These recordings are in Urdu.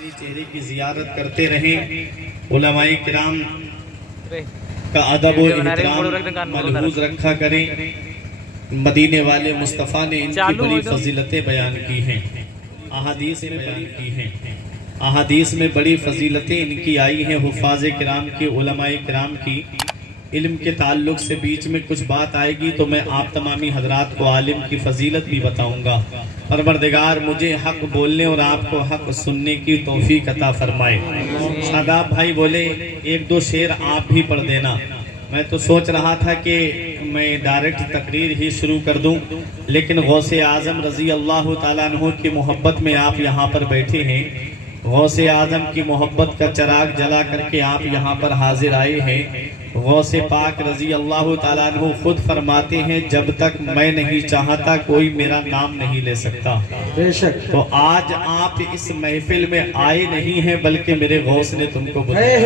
نورانی چہرے کی زیارت کرتے رہیں، علماء کرام کا ادب و احترام ملحوظ رکھا کریں۔ مدینے والے مصطفیٰ نے ان کی بڑی فضیلتیں بیان کی ہیں، احادیث میں بیان کی ہیں، احادیث میں بڑی فضیلتیں ان کی آئی ہیں، حفاظ کرام کی، علماء کرام کی۔ علم کے تعلق سے بیچ میں کچھ بات آئے گی تو میں آپ تمامی حضرات کو عالم کی فضیلت بھی بتاؤں گا۔ پروردگار مجھے حق بولنے اور آپ کو حق سننے کی توفیق عطا فرمائے۔ شاداب بھائی بولے ایک دو شعر آپ بھی پڑھ دینا۔ میں تو سوچ رہا تھا کہ میں ڈائریکٹ تقریر ہی شروع کر دوں، لیکن غوث اعظم رضی اللہ تعالیٰ عنہ کی محبت میں آپ یہاں پر بیٹھے ہیں، غوث اعظم کی محبت کا چراغ جلا کر کے آپ یہاں پر حاضر آئے ہیں۔ غوث پاک رضی اللہ تعالیٰ عنہ خود فرماتے ہیں جب تک میں نہیں چاہتا کوئی میرا نام نہیں لے سکتا۔ بے شک۔ تو آج آپ اس محفل میں آئے نہیں ہیں بلکہ میرے غوث نے تم کو بلایا،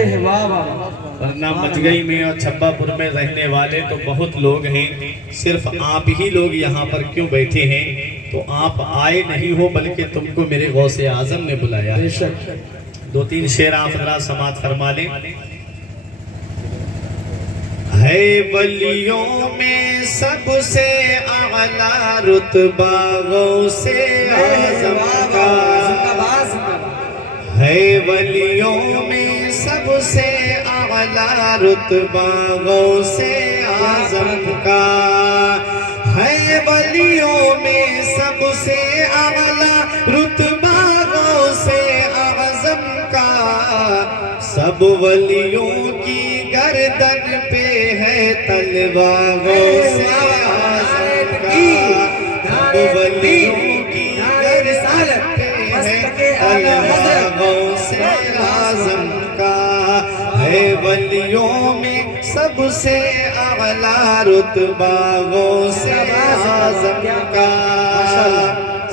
ورنہ مجگئی میں اور چھبا پور میں رہنے والے تو بہت لوگ ہیں، صرف آپ ہی لوگ یہاں پر کیوں بیٹھے ہیں؟ تو آپ آئے نہیں ہو بلکہ تم کو میرے غوث اعظم نے بلایا۔ بے شک۔ دو تین شعر آپ ذرا سماعت فرما لیں۔ ہے ولیوں میں سب سے اعلیٰ رتبہ غوث اعظم کا، ہے ولیوں میں سب سے اعلیٰ رتبہ غوث اعظم کا، ہے ولیوں میں سب سے اعلیٰ رتبہ غوث اعظم کا، سب ولیوں کی گردن پہ ہے تلوار غوث اعظم کا، سب ولیوں کی گردن پہ ہے تلوار غوث اعظم کا، ہے ولیوں میں سب سے اعلیٰ رتبہ غوث اعظم کا۔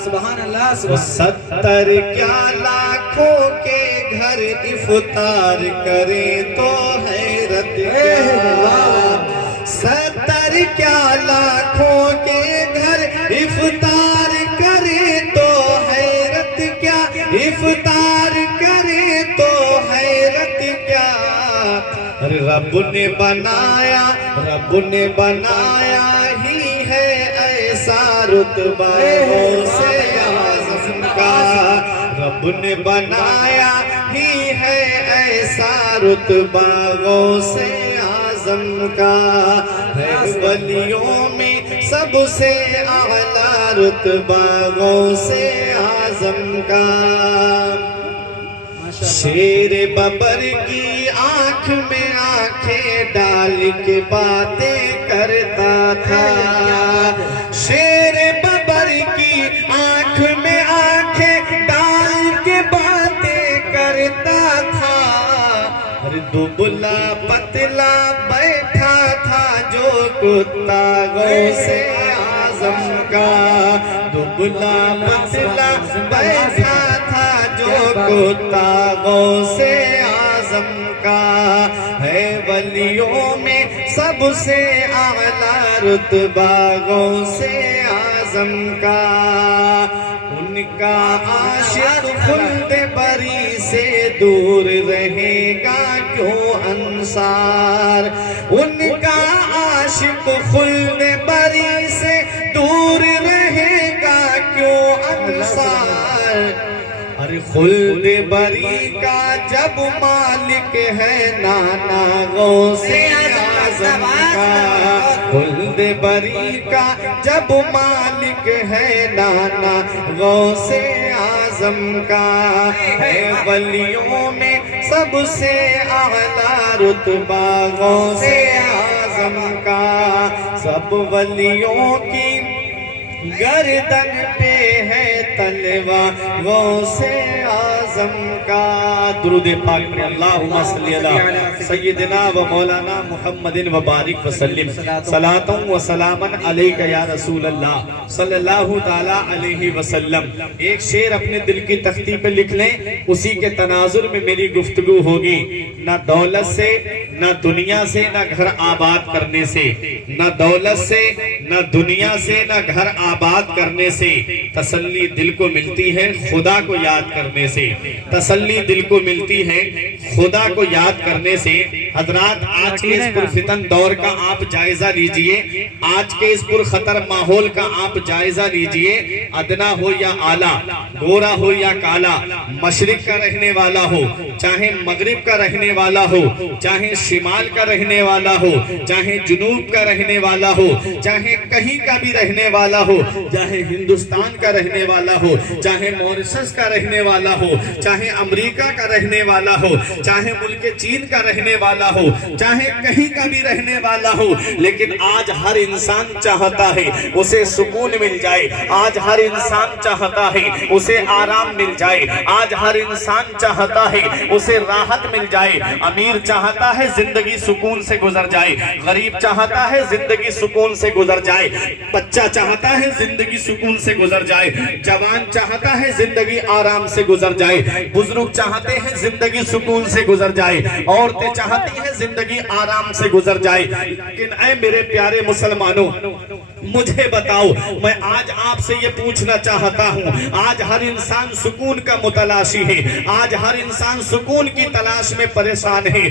سبحان اللہ۔ 70 کیا لاکھوں کے گھر افطار کریں تو حیرت کیا، 70 کیا لاکھوں کے گھر افطار کریں تو حیرت کیا، افطار کریں تو حیرت کیا، رب نے بنایا، رب نے بنایا ہی ہے ایسا رتبہ غوث اعظم کا، رب نے بنایا ہی ہے ایسا رتبہ غوث اعظم کا، ہے ولیوں میں سب سے اعلیٰ رتبہ غوث اعظم کا۔ شیر ببر کی آنکھ میں آنکھیں ڈال کے باتیں کرتا تھا، شیر ببر کی آنکھ میں آنکھیں ڈال کے باتیں کرتا تھا، دبلا پتلا بیٹھا تھا جو کتا غوث اعظم کا، دبلا پتلا بیٹھا تھا جو کتا غوث اعظم کا، ہے ولیوں میں سب سے اعلیٰ رتبہ غوث اعظم کا، ان کا عاشق خلد بری سے دور رہے گا کیوں انصار، ان کا عاشق خلد بری سے دور رہے گا کیوں انصار، ارے خلد بری کا جب مالک ہے نانا غوث اعظم کا، خلد بری کا جب مالک ہے نانا غوث اعظم کا، ہے ولیوں میں سب سے اعلیٰ رتبہ غوث اعظم کا، سب ولیوں کی گردن پہ ہے تلوار غوث اعظم کا۔ درود پاک میں اللہم صلی علی سیدنا و مولانا محمد و بارک وسلم، صلاۃ و سلاما علیک یا رسول اللہ صلی اللہ تعالیٰ علیہ وسلم۔ ایک شعر اپنے دل کی تختی پہ لکھ لیں، اسی کے تناظر میں میری گفتگو ہوگی۔ نہ دولت سے، نہ دنیا سے، نہ گھر آباد کرنے سے، نہ دولت سے، نہ دنیا سے، نہ گھر آباد کرنے سے تسلی دل کو ملتی ہے خدا کو یاد کرنے سے۔ تسلی دل کو ملتی ہے خدا کو یاد کرنے سے۔ حضرات آج کے اس پرفتن دور کا آپ جائزہ لیجئے، آج کے اس پرخطر ماحول کا آپ جائزہ لیجئے، ادنا ہو یا اعلیٰ، گورا ہو یا کالا، مشرق کا رہنے والا ہو چاہے مغرب کا رہنے والا ہو، چاہے شمال کا رہنے والا ہو، چاہے جنوب کا رہنے والا ہو، چاہے کہیں کا بھی رہنے والا ہو، چاہے ہندوستان کا رہنے والا ہو، چاہے موریشس کا رہنے والا ہو، چاہے امریکہ کا رہنے والا ہو، چاہے ملک چین کا رہنے والا ہو، چاہے کہیں کا بھی رہنے والا ہو، لیکن آج ہر انسان چاہتا ہے اسے سکون مل جائے، آج ہر انسان چاہتا ہے اسے آرام مل جائے، آج ہر انسان چاہتا ہے اسے راحت مل جائے۔ امیر چاہتا ہے زندگی سکون سے گزر جائے، غریب چاہتا ہے زندگی سکون سے گزر جائے، بچہ چاہتا ہے زندگی سکون سے گزر جائے، جوان چاہتا ہے زندگی آرام سے گزر جائے، بزرگ چاہتے ہیں زندگی سکون سے گزر جائے، عورتیں چاہتی ہیں زندگی آرام سے گزر جائے۔ لیکن اے میرے پیارے مسلمانوں، مجھے بتاؤ، میں آج آپ سے یہ پوچھنا چاہتا ہوں، آج ہر انسان سکون کا متلاشی ہے، آج ہر انسان سکون کی تلاش میں پریشان ہے۔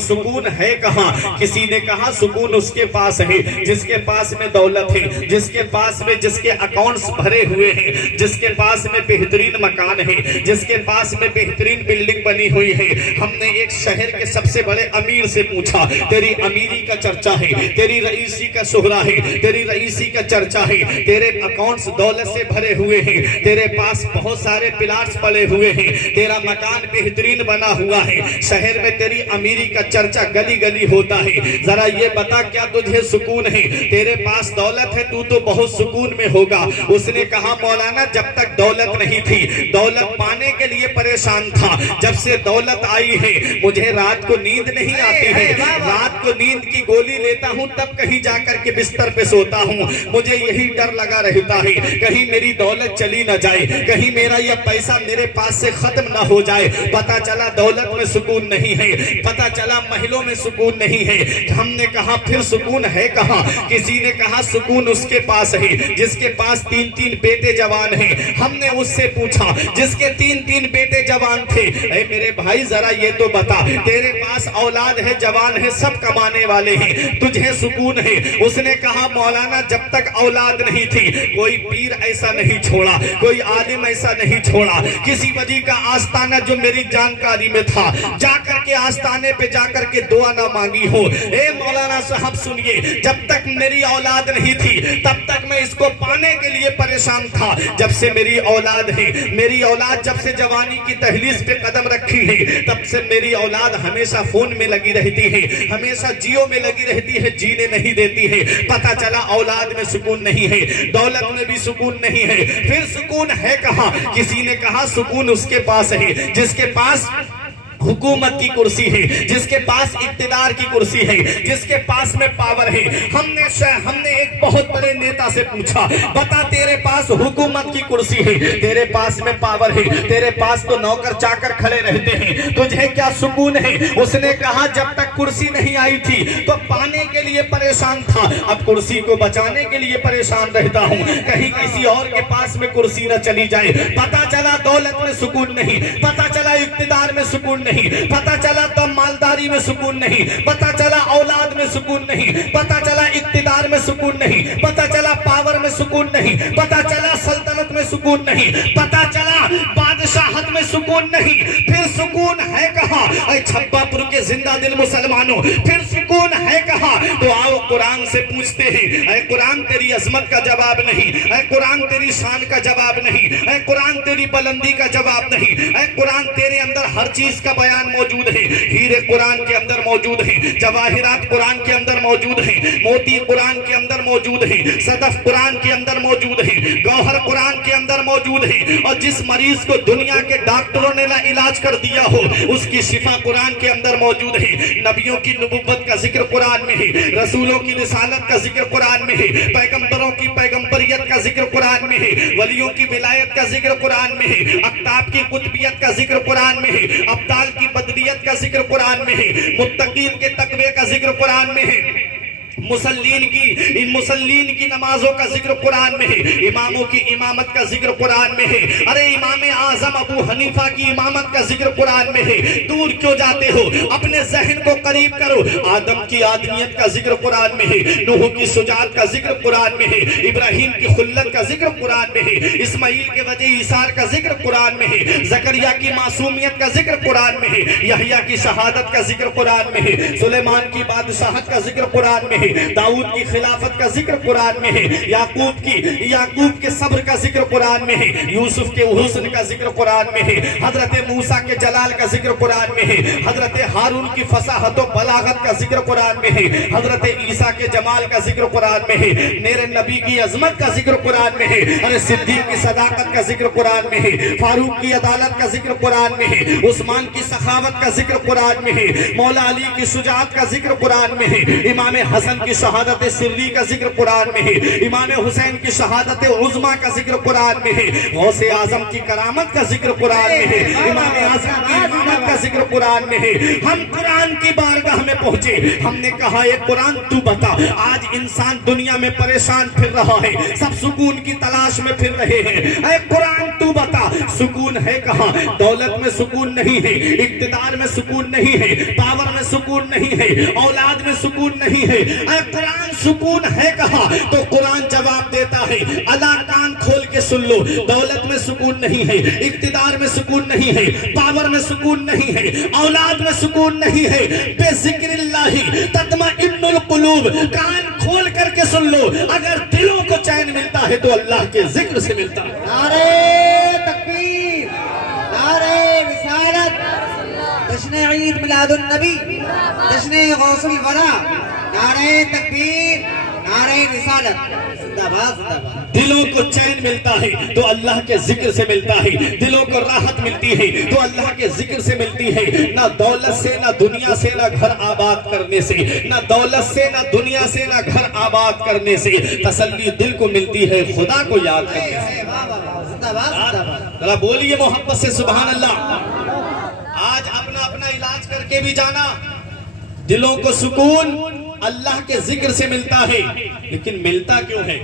سکون ہے کہاں؟ کسی نے کہا سکون اس کے پاس ہے جس کے پاس میں دولت ہے، جس کے پاس میں جس کے اکاؤنٹس بھرے ہوئے ہیں، جس کے پاس میں بہترین مکان ہے، جس کے پاس میں بہترین بلڈنگ بنی ہوئی ہے۔ ہم نے ایک شہر کے سب سے بڑے امیر سے پوچھا، تیری امیری کا چرچا ہے، تیری رئیسی کا شہرہ ہے، تیری رئیسی کا چرچا ہے، تیرے اکاؤنٹس دولت سے بھرے ہوئے ہیں، تیرے پاس بہت سارے پلاٹس پڑے ہوئے ہیں، تیرا مکان بہترین بنا ہوا ہے، شہر میں تیری امیری کا چرچا گلی گلی ہوتا ہے، ذرا یہ بتا کیا تجھے سکون ہے؟ تیرے پاس دولت ہے تو بہت سکون میں ہوگا۔ اس نے کہا مولانا جب تک دولت نہیں تھی، دولت پانے کے لیے پریشان تھا، جب سے دولت آئی ہے مجھے رات کو نیند نہیں آتی ہے، رات کو نیند کی گولی لیتا ہوں تب کہیں جا کر کے بستر پہ سوتا ہوں، مجھے یہی ڈر لگا رہتا ہے کہیں میری دولت چلی نہ جائے، کہیں میرا یہ پیسہ میرے پاس سے ختم نہ ہو جائے۔ پتا چلا دولت میں سکون نہیں ہے، پتا چلا محلوں میں سکون نہیں ہے۔ ہم نے کہا پھر سکون ہے کہاں؟ کسی نے کہا سکون اس کے پاس ہے جس کے پاس 3 بیٹے جوان ہیں۔ ہم نے اس سے پوچھا جس کے 3 بیٹے جوان تھے، اے میرے بھائی ذرا یہ تو بتا، تیرے پاس اولاد ہے، جوان ہے، سب کمانے والے ہیں، تجھے سکون ہے؟ اس نے کہا مولانا جب تک اولاد نہیں تھی کوئی پیر ایسا نہیں چھوڑا، کوئی عالم ایسا نہیں چھوڑا، کسی ولی کا آستانہ جو میری جانکاری میں تھا جا کر کے آستانے پہ جا کر کے دعا نہ مانگی ہو۔ اے مولانا صاحب سنیے، جب تک میری اولاد نہیں تھی تب تک میں اس کو پانے کے لیے پریشان تھا، جب سے میری اولاد ہے، میری اولاد جب سے جوانی کی دہلیز پہ قدم رکھی ہے تب سے میری اولاد ہمیشہ فون میں لگی رہتی ہے، ہمیشہ جیو میں لگی رہتی ہے، جینے نہیں دیتی ہے۔ پتا چلا اولاد میں سکون نہیں ہے، دولت میں بھی سکون نہیں ہے، پھر سکون ہے کہاں؟ کسی نے کہا سکون اس کے پاس ہے جس کے پاس حکومت کی کرسی ہے، جس کے پاس اقتدار کی کرسی ہے، جس کے پاس میں پاور ہے۔ ہم نے ایک بہت بڑے نیتا سے پوچھا بتا تیرے پاس حکومت کی کرسی ہے، تیرے پاس میں پاور ہے، تیرے پاس تو نوکر چاکر کھڑے رہتے ہیں، تجھے کیا سکون ہے؟ اس نے کہا جب تک کرسی نہیں آئی تھی تو پانے کے لیے پریشان تھا، اب کرسی کو بچانے کے لیے پریشان رہتا ہوں، کہیں کسی اور کے پاس میں کرسی نہ چلی جائے۔ پتا چلا دولت میں سکون نہیں، پتا چلا اقتدار میں سکون نہیں، پتا چلا تو مالداری میں سکون نہیں، پتا چلا اولاد میں سکون نہیں، پتا چلا اقتدار میں سکون نہیں، پتا چلا پاور میں سکون نہیں، پتا چلا سلطنت میں سکون نہیں، پتا چلا بادشاہت میں سکون نہیں، پھر سکون ہے کہاں؟ اے چھپا پور کے زندہ دل مسلمانوں، پھر سکون ہے کہاں؟ تو آؤ قرآن سے پوچھتے ہیں۔ اے قرآن تیری عظمت کا جواب نہیں، اے قرآن تیری شان کا جواب نہیں، اے قرآن تیری بلندی کا جواب نہیں، اے قرآن تیرے اندر ہر چیز کا بیان موجود ہے، ہیرے قرآن کے اندر موجود ہیں، جواہرات قرآن کے اندر موجود ہیں، موتی قرآن کے اندر موجود ہیں، صدف قرآن کے اندر موجود ہیں، گوہر قرآن کے اندر موجود ہیں، اور جس مریض کو دنیا کے ڈاکٹروں نے نہ علاج کر دیا ہو اس کی شفا قرآن کے اندر موجود ہے۔ نبیوں کی نبوت کا ذکر قرآن میں ہے، رسولوں کی رسالت کا ذکر قرآن میں ہے، پیغمبروں کی پیغمبریت کا ذکر قرآن میں ہے، ولیوں کی ولایت کا ذکر قرآن میں ہے، اقطاب کی قطبیت کا ذکر قرآن میں ہے، ابدال کی بدریت کا ذکر قرآن میں ہے، متقین کے تقوی کا ذکر قرآن میں ہے، مسلین کی نمازوں کا ذکر قرآن میں ہے، اماموں کی امامت کا ذکر قرآن میں ہے۔ ارے امام اعظم ابو حنیفہ کی امامت کا ذکر قرآن میں ہے۔ دور کیوں جاتے ہو؟ اپنے ذہن کو قریب کرو۔ آدم کی آدمیت کا ذکر قرآن میں ہے، نوح کی شجاعت کا ذکر قرآن میں ہے، ابراہیم کی خلت کا ذکر قرآن میں ہے، اسماعیل کے وجہ ایثار کا ذکر قرآن میں ہے، زکریا کی معصومیت کا ذکر قرآن میں ہے، یحییٰ کی شہادت کا ذکر قرآن میں ہے، سلیمان کی بادشاہت کا ذکر قرآن میں ہے، داؤد کی خلافت کا ذکر قرآن میں ہے، یعقوب کے صبر کا ذکر قرآن میں ہے، یوسف کے حسن کا ذکر قرآن میں ہے، حضرت موسیٰ کے جلال کا ذکر قرآن میں ہے، حضرت ہارون کی فصاحت و بلاغت کا ذکر قرآن میں ہے، حضرت عیسیٰ کے جمال کا ذکر قرآن میں ہے، میرے نبی کی عظمت کا ذکر قرآن میں ہے، ارے صدیق کی صداقت کا ذکر قرآن میں ہے، فاروق کی عدالت کا ذکر قرآن میں ہے، عثمان کی سخاوت کا ذکر قرآن میں ہے، مولا علی کی شجاعت کا ذکر قرآن میں ہے، امام حسن کی شہادت سری کا ذکر قرآن میں ہے، امام حسین کی شہادت عظمیٰ کا ذکر قرآن میں ہے، غوث اعظم کی کرامت کا ذکر قرآن میں ہے، امام اعظم کی امامت کا ذکر قرآن میں ہے۔ ہم قرآن کی بارگاہ میں پہنچے، ہم نے کہا اے قرآن تو بتا، آج انسان دنیا میں پریشان پھر رہا ہے، سب سکون کی تلاش میں پھر رہے ہیں، اے قرآن تو بتا سکون ہے کہاں؟ دولت میں سکون نہیں ہے، اقتدار میں سکون نہیں ہے، پاور میں سکون نہیں ہے، اولاد میں سکون نہیں ہے، اے قرآن سکون ہے کہاں؟ تو قرآن جواب دیتا ہے، اللہ کان کھول کے سن لو، دولت میں سکون نہیں ہے، اقتدار میں سکون نہیں ہے، پاور میں سکون نہیں ہے، اولاد میں سکون نہیں ہے، بے ذکر اللہ تطمئن القلوب، کان کھول کر کے سن لو، اگر دلوں کو چین ملتا ہے تو اللہ کے ذکر سے ملتا ہے۔ نعرہ تکبیر، نعرہ رسالت، جشن عید میلاد النبی، جشن غوث الورا، نعرہ تکبیر، نعرہ رسالت، زندہ باد زندہ باد۔ دلوں کو چین ملتا ہے تو اللہ کے ذکر سے ملتا ہے، دلوں کو راحت ملتی ہے تو اللہ کے ذکر سے ملتی ہے، نہ دولت سے، نہ دنیا سے، نہ گھر آباد کرنے سے، نہ دولت سے، نہ دنیا سے، نہ گھر آباد کرنے سے، تسلی دل کو ملتی ہے خدا کو یاد کرنے سے۔ زندہ باد زندہ باد۔ ذرا بولیے محبت سے سبحان اللہ۔ آج اپنا اپنا علاج کر کے بھی جانا، دلوں کو سکون اللہ کے ذکر سے ملتا ہے، لیکن ملتا کیوں ہے؟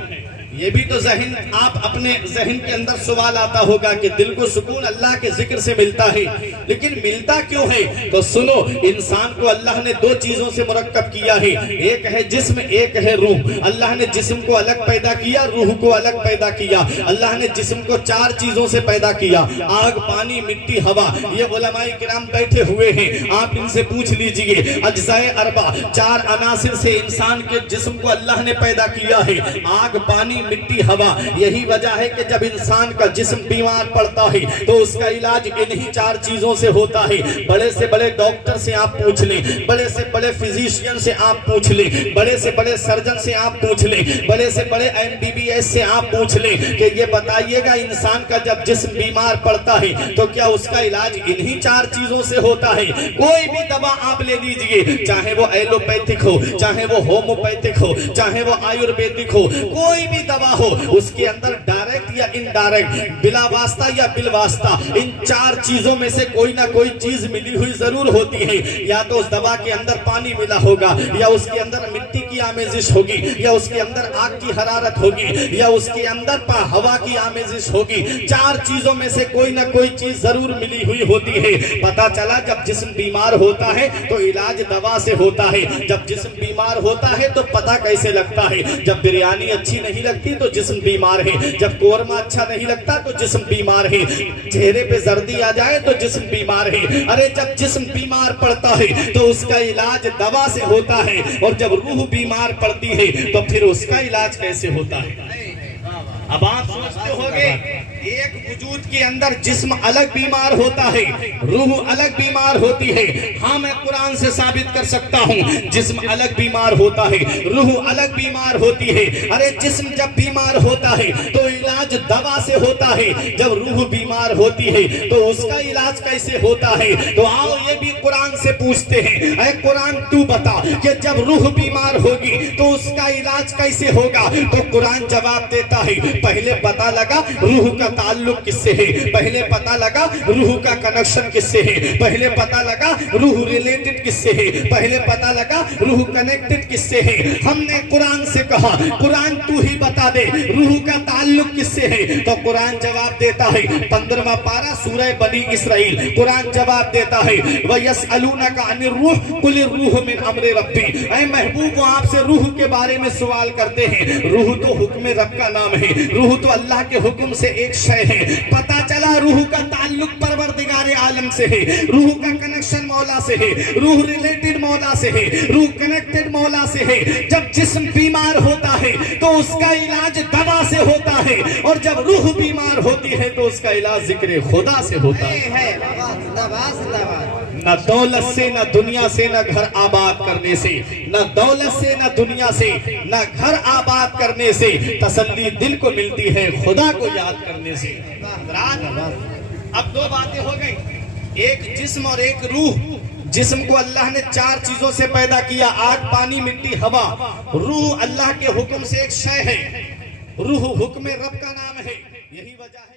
یہ بھی تو ذہن، آپ اپنے ذہن کے اندر سوال آتا ہوگا کہ دل کو سکون اللہ کے ذکر سے ملتا ہے، لیکن ملتا کیوں ہے؟ تو سنو، انسان کو اللہ نے دو چیزوں سے مرکب کیا ہے، ایک ہے جسم، ایک ہے روح۔ اللہ نے جسم کو الگ پیدا کیا، روح کو الگ پیدا کیا۔ اللہ نے جسم کو چار چیزوں سے پیدا کیا، آگ، پانی، مٹی، ہوا۔ یہ علماء کرام بیٹھے ہوئے ہیں، آپ ان سے پوچھ لیجئے، اجزاء اربع، چار عناصر سے انسان کے جسم کو اللہ نے پیدا کیا ہے، آگ، پانی، مٹی، ہوا۔ یہی وجہ ہے کہ جب انسان کا جسم بیمار پڑتا ہے تو اس کا علاج انہی چار چیزوں سے ہوتا ہے۔ بڑے سے بڑے ڈاکٹر سے آپ پوچھ لیں، بڑے سے بڑے فزیشین سے آپ پوچھ لیں، بڑے سے بڑے سرجن سے آپ پوچھ لیں، بڑے سے بڑے MBBS سے آپ پوچھ لیں کہ یہ بتائیے گا انسان کا جب جسم بیمار پڑتا ہے تو کیا اس کا علاج انہی چار چیزوں سے ہوتا ہے؟ کوئی بھی دوا آپ لے لیجئے، چاہے وہ ایلوپیتھک ہو، چاہے وہ ہوموپیتھک ہو، چاہے وہ آیورویدک ہو، کوئی بھی دوا ہو، اس کے اندر ڈائریکٹ یا انڈائریکٹ، بلا واسطہ یا بالواسطہ، ان چار چیزوں میں سے کوئی نہ کوئی چیز ملی ہوئی ضرور ہوتی ہے۔ یا تو اس دوا کے اندر پانی ملا ہوگا، یا اس کے اندر مٹی کی آمیزش ہوگی، یا اس کے اندر آگ کی حرارت ہوگی، یا اس کے اندر ہوا کی آمیزش ہوگی۔ چار چیزوں میں سے کوئی نہ کوئی چیز ضرور ملی ہوئی ہوتی ہے۔ پتا چلا جب جسم بیمار ہوتا ہے تو علاج دوا سے ہوتا ہے، جب جسم بیمار ہوتا ہے تو پتہ کیسے لگتا ہے؟ جب بریانی اچھی نہیں لگتی تو جسم بیمار ہے، جب قورمہ اچھا نہیں لگتا تو جسم بیمار ہے، چہرے پہ زردی آ جائے تو جسم بیمار ہے۔ ارے جب جسم بیمار پڑتا ہے تو اس کا علاج دوا سے ہوتا ہے، اور جب روح بیمار پڑتی ہے تو پھر اس کا علاج کیسے ہوتا ہے؟ اب آپ سوچتے ہوگے ایک وجود کے اندر جسم الگ بیمار ہوتا ہے، روح الگ بیمار ہوتی ہے۔ ہاں میں قرآن سے ثابت کر سکتا ہوں، جسم الگ بیمار ہوتا ہے، روح الگ بیمار ہوتی ہے۔ ارے جسم جب بیمار ہوتا ہے تو علاج دوا سے ہوتا ہے، جب روح بیمار ہوتی ہے تو اس کا علاج کیسے ہوتا ہے؟ تو آؤ یہ بھی قرآن سے پوچھتے ہیں، اے قرآن تو بتا کہ جب روح بیمار ہوگی تو اس کا علاج کیسے ہوگا؟ تو قرآن جواب دیتا ہے، پہلے پتا لگا روح کا تعلق کس سے ہے؟ پہلے پتہ لگا روح کا کنیکشن کس سے ہے، پہلے پتہ لگا روح ریلیٹڈ کس سے ہے، پہلے پتہ لگا روح کنیکٹڈ کس سے ہے۔ ہم نے قرآن سے کہا قرآن تو ہی بتا دے روح کا تعلق کس سے ہے، تو قرآن جواب دیتا ہے 15واں پارہ سورہ بنی اسرائیل، قرآن جواب دیتا ہے وَيَسْأَلُونَكَ عَنِ الرُّوحِ قُلِ الرُّوحُ مِنْ أَمْرِ رَبِّي، اے محبوب وہ آپ سے روح کے بارے میں سوال کرتے ہیں، روح تو حکم رب کا نام ہے، روح تو اللہ کے حکم سے ایک شے ہے، پتا چلا روح کا تعلق پروردگار عالم سے ہے، روح کا کنیکشن مولا سے ہے، روح ریلیٹڈ مولا سے ہے، روح کنیکٹڈ مولا سے ہے۔ جب جسم بیمار ہوتا ہے تو اس کا علاج دوا سے ہوتا ہے، اور جب روح بیمار ہوتی ہے تو اس کا علاج ذکر خدا سے ہوتا ہے۔ نہ دولت سے نہ دنیا سے نہ گھر آباد کرنے سے، نہ دولت سے نہ دنیا سے نہ گھر آباد کرنے سے تسلی دل کو ملتی ہے خدا کو یاد کرنے سے۔ اب دو باتیں ہو گئی، ایک جسم اور ایک روح۔ جسم کو اللہ نے 4 چیزوں سے پیدا کیا، آگ پانی مٹی ہوا۔ روح اللہ کے حکم سے ایک شے ہے، روح حکم رب کا نام ہے، یہی وجہ ہے